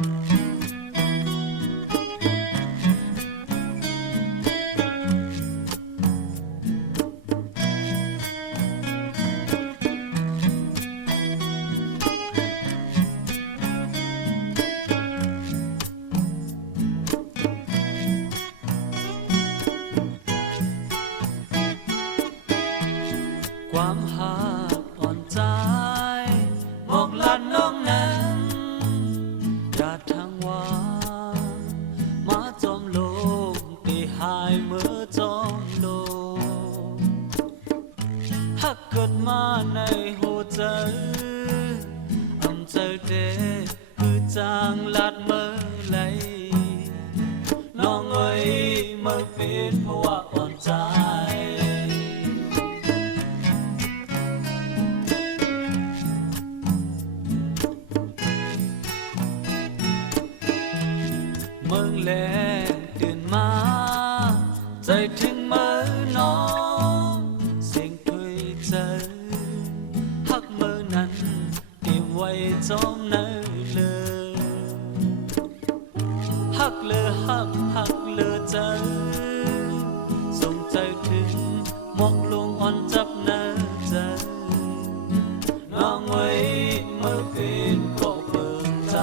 ความหาอ่อนใจมองลันน้องนั้นอย่าทางว่ามาจอมโลกตีหายเมื่อจอมโลกหักเกิดมาในหัวใจอำใจเดคือจางลัดเมื่อไหลน้องเอ้ยเมื่อเป็นเพราะว่าอ่อนใจเมื่อแลตื่นมาใจถึงเมื่อน้องเสียงเคยเจอหักเมื่อนั้นเก็บไว้จอมเนิ่นเลยหักเลยหักเลยเจอส่งใจถึงหมอกลงอ่อนจับเนิ่นเจอน้องไว้เมื่อเป็นก็เปิดใจ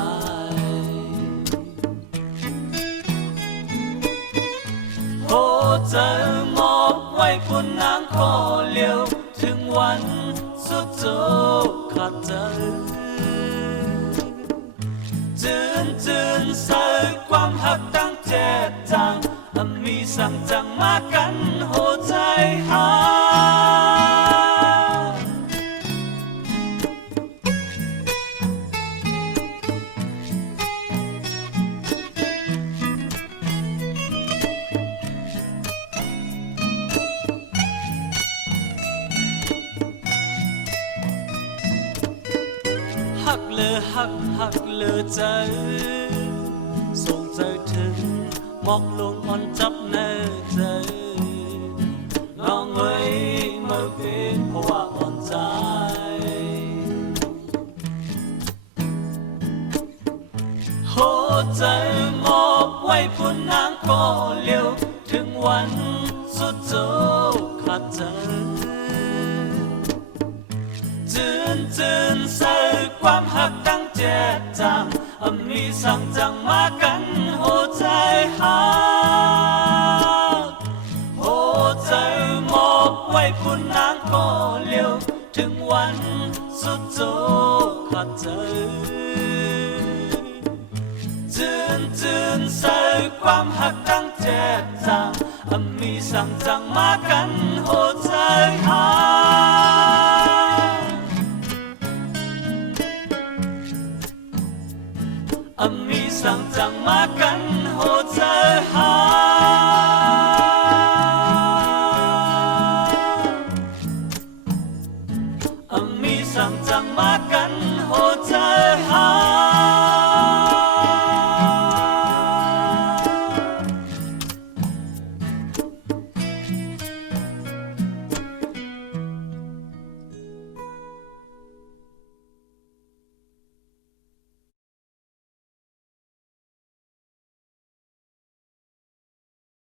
โอ้ใจมอบไว้คุณนางขอเลี้ยวถึงวันสุดโจขาดใจจืนใส่ความหักตั้งเจ็ดจังมีสั่งจังมากันโหใจหาหักเลยใจส่งใจถึงหมอกลงอ่อนจับแน่ใจน้องเอ้ยเมื่อเป็นเพราะว่าอ่อนใจโหใจมอบไว้ผู้นางก็เลี้ยวถึงวันสุดโจขาดใจจืนใส่ความหักตั้งเจ็ดจังมีสั่งจังมากันโหใจหักโหใจมอบไว้ผู้นางก็เลี้ยวถึงวันสุดโจขาดใจจืนใส่ความหักตั้งเจ็ดจังมีสั่งจังมากันโหใจหัก